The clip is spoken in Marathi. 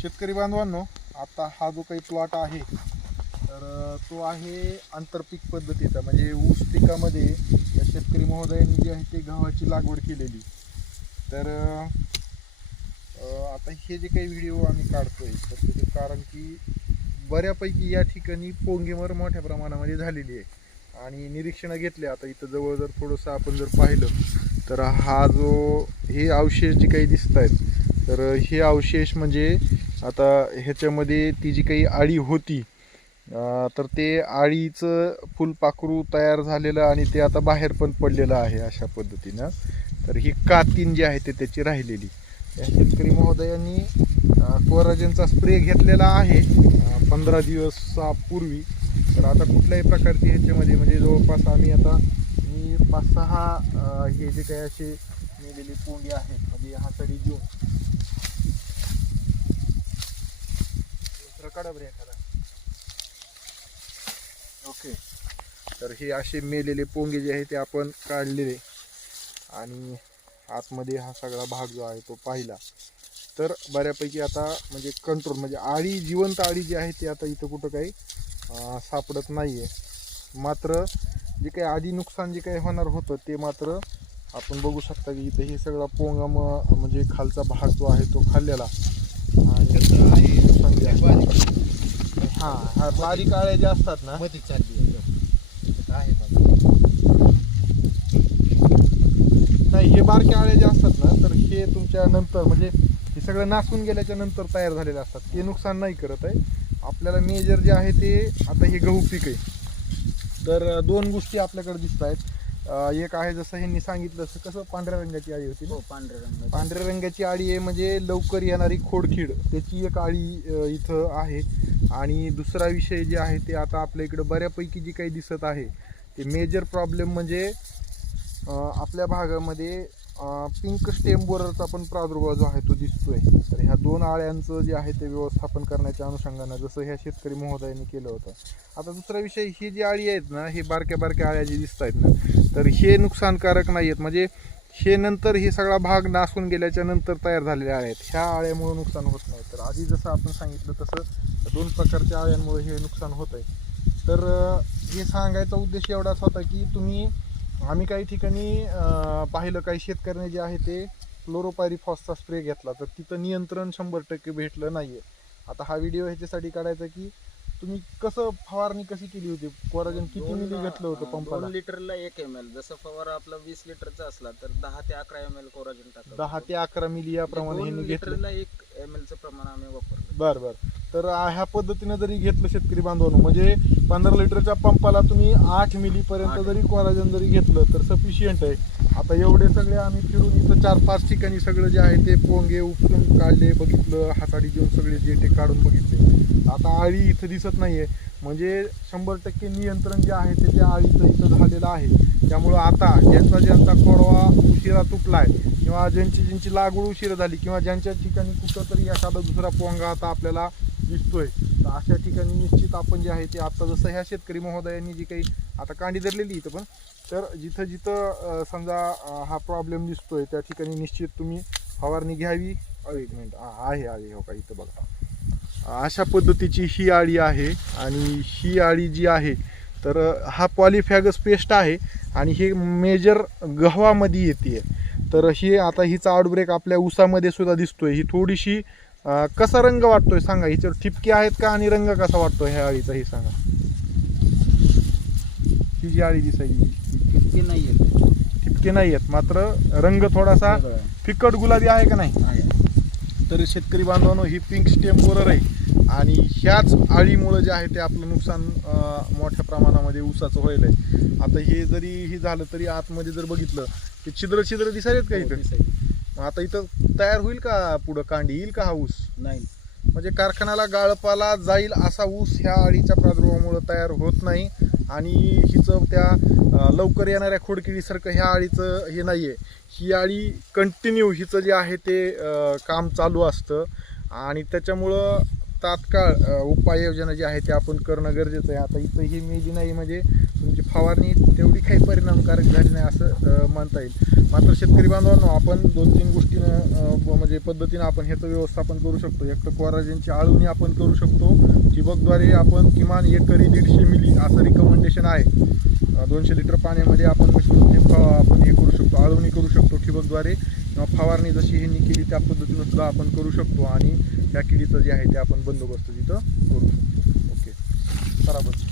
शेतकरी बांधवांनो आता हा जो काही प्लॉट आहे तर तो आहे आंतरपीक पद्धतीचा. म्हणजे ऊस पिकामध्ये या शेतकरी महोदयांनी जी आहे ते गव्हाची लागवड केलेली. तर आता हे जे काही व्हिडिओ आम्ही काढतोय तर त्याचे कारण की बऱ्यापैकी या ठिकाणी पोंगेमर मोठ्या प्रमाणामध्ये झालेली आहे. आणि निरीक्षणं घेतले आता इथं जवळ जर थोडंसं आपण जर पाहिलं तर हा जो हे अवशेष जे काही दिसत आहेत तर हे अवशेष म्हणजे आता ह्याच्यामध्ये ती जी काही आळी होती तर ते आळीचं फुलपाखरू तयार झालेलं आणि ते आता बाहेर पण पडलेलं आहे अशा पद्धतीनं. तर ही कातीन जी आहे ते त्याची राहिलेली. या शेतकरी महोदयांनी कोराजनचा स्प्रे घेतलेला आहे पंधरा दिवसापूर्वी. तर आता कुठल्याही प्रकारची ह्याच्यामध्ये म्हणजे जवळपास आम्ही आता मी पाच सहा हे जे काही असे नेलेली पोंडी आहेत म्हणजे हातडी घेऊन दुसरं काढा बरं एखादा ओके. तर हे असे मेलेले पोंगे जे आहे ते आपण काढलेले आणि आतमध्ये हा सगळा भाग जो आहे तो पाहिला. तर बऱ्यापैकी आता म्हणजे कंट्रोल म्हणजे आळी जिवंत आळी जी आहे ती आता इथं कुठं काही सापडत नाही आहे मात्र जे काही आधी नुकसान जे काही होणार होतं ते मात्र आपण बघू शकता की इथं हे सगळा पोंगा म्हणजे खालचा भाग जो आहे तो खाल्लेला आणि नुकसान जे आहे हा हा बारीक आळ्या ज्या असतात ना मध्ये चालली आहे नाही हे बारके आळे जे असतात ना तर हे तुमच्या नंतर म्हणजे हे सगळं नासून गेल्याच्यानंतर तयार झालेले असतात. ते नुकसान नाही करत आहे. आपल्याला मेजर जे आहे ते आता हे गहू पीक आहे. तर दोन गोष्टी आपल्याकडे दिसत आहेत एक आहे जसं ह्यांनी सांगितलं तसं कसं पांढऱ्या रंगाची आळी होती ना? हो पांढऱ्या रंगाची. पांढऱ्या रंगाची आळी आहे म्हणजे लवकर येणारी खोडकीड त्याची एक आळी अ, इथं आहे. आणि दुसरा विषय जे आहे ते आता आपल्या इकडं बऱ्यापैकी जी काही दिसत आहे ते मेजर प्रॉब्लेम म्हणजे अ, आपल्या भागामध्ये पिंक स्टेम बोररचा पण प्रादुर्भाव जो आहे तो दिसतोय. तर ह्या दोन आळ्यांचं जे आहे ते व्यवस्थापन करण्याच्या अनुषंगानं जसं ह्या शेतकरी महोदयांनी केलं होतं. आता दुसरा विषय ही जी आळी आहेत ना हे बारक्या बारक्या आळ्या जी दिसत आहेत ना तर हे नुकसानकारक नाही आहेत म्हणजे हे नंतर हे सगळा भाग नासून गेल्याच्यानंतर तयार झालेले आळ्या आहेत. ह्या आळ्यामुळे नुकसान होत नाही. तर आधी जसं आपण सांगितलं तसं दोन प्रकारच्या आळ्यांमुळे हे नुकसान होत आहे तर हे सांगायचा उद्देश एवढाच होता की तुम्ही आम्ही काही ठिकाणी पाहिलं काही शेतकऱ्यांनी जे आहे ते क्लोरोपायरिफॉसचा स्प्रे घेतला. तर तिथं नियंत्रण शंभर टक्के भेटलं नाही आहे आता हा व्हिडिओ ह्याच्यासाठी काढायचा की तुम्ही कसं फवारणी कशी केली होती? कोराजन किती मिली घेतलं होतं पंपाला? दोन लिटरला एक एम एल जसं फवारा आपला वीस लिटरचा असला तर दहा ते अकरा एम एल कोराजन टाकलं दहा ते अकरा मिली याप्रमाणे दोन ह्यांनी घेतलं. लिटरला एक एम एल चं प्रमाण आम्ही वापरलं. बर बर. तर ह्या पद्धतीने जरी घेतलं शेतकरी बांधवांनो म्हणजे पंधरा लिटरच्या पंपाला तुम्ही आठ मिली पर्यंत आठ. जरी कोराजन जरी घेतलं तर सफिशियंट आहे. आता एवढे सगळे आम्ही फिरून इथं चार पाच ठिकाणी सगळं जे आहे ते पोंगे उपसून काढले बघितलं हाताडी देऊन सगळे जे ते काढून बघितले. आता आळी इथं दिसत नाहीये. म्हणजे शंभर टक्के नियंत्रण जे आहे ते त्या आळीचं इथं झालेलं आहे. त्यामुळं आता ज्यांचा ज्यांचा कोरवा उशिरा तुटलाय किंवा ज्यांची ज्यांची लागवड उशिरा झाली किंवा ज्यांच्या ठिकाणी कुठं तरी एखादा दुसरा पोंगा आता आपल्याला दिसतोय. तर अशा ठिकाणी निश्चित आपण जे आहे ते आता जसं ह्या शेतकरी महोदयांनी जी काही आता कांडी धरलेली इथं पण तर जिथं जिथं समजा हा प्रॉब्लेम दिसतोय त्या ठिकाणी निश्चित तुम्ही फवारणी घ्यावी. एक मिनिट आहे आहे हो का इथं बघा. अशा पद्धतीची ही आळी आहे आणि ही आळी जी आहे तर हा पॉलिफॅगस पेस्ट आहे आणि हे मेजर गव्हामध्ये येते. तर ही आता हिचा आउटब्रेक आपल्या ऊसामध्ये सुद्धा दिसतोय. ही थोडीशी कसा रंग वाटतोय सांगा? हिच्यावर ठिपके आहेत का आणि रंग कसा वाटतोय ह्या आळीचा हे सांगा. ही जी आळी दिसायची. इतके नाहीये ठिपके नाही आहेत. मात्र रंग थोडासा फिकट गुलाबी आहे का नाही. तर शेतकरी बांधवांनो ही पिंक स्टेम बोरर आहे आणि ह्याच आळीमुळं जे आहे ते आपलं नुकसान मोठ्या प्रमाणामध्ये ऊसाचं होईल आहे. आता हे जरी हे झालं तरी आतमध्ये जर बघितलं की छिद्र छिद्र दिसायलेत का हो, इथं. मग आता इथं तयार होईल का पुढं कांडी? येईल का हा ऊस? नाही. म्हणजे कारखान्याला गाळपाला जाईल असा ऊस ह्या अळीच्या प्रादुर्भावामुळे तयार होत नाही आणि हिचं त्या लवकर येणाऱ्या खोडकिडीसारखं ह्या अळीचं हे नाही आहे ही अळी कंटिन्यू हिचं जे आहे ते काम चालू असतं आणि त्याच्यामुळं तात्काळ उपाययोजना जी आहे ते आपण करणं गरजेचं आहे. आता इथं ही मेजी नाही म्हणजे तुमची फवारणी तेवढी काही परिणामकारक झाली नाही असं म्हणता येईल. मात्र शेतकरी बांधवांनो आपण दोन तीन गोष्टीनं म्हणजे पद्धतीनं आपण ह्याचं व्यवस्थापन करू शकतो. एक तर कोराजेनची आळवणी आपण करू शकतो. ठिबकद्वारे आपण किमान एकरी दीडशे मिली असं रिकमेंडेशन आहे. दोनशे लिटर पाण्यामध्ये आपण मिसळून ते फवा आपण हे करू शकतो आळवणी करू शकतो ठिबकद्वारे किंवा फवारणी जशी ह्यांनी केली त्या पद्धतीनं सुद्धा आपण करू शकतो आणि त्या किडीचं जे आहे ते आपण बंदोबस्त तिथं करू शकतो. ओके. बराबर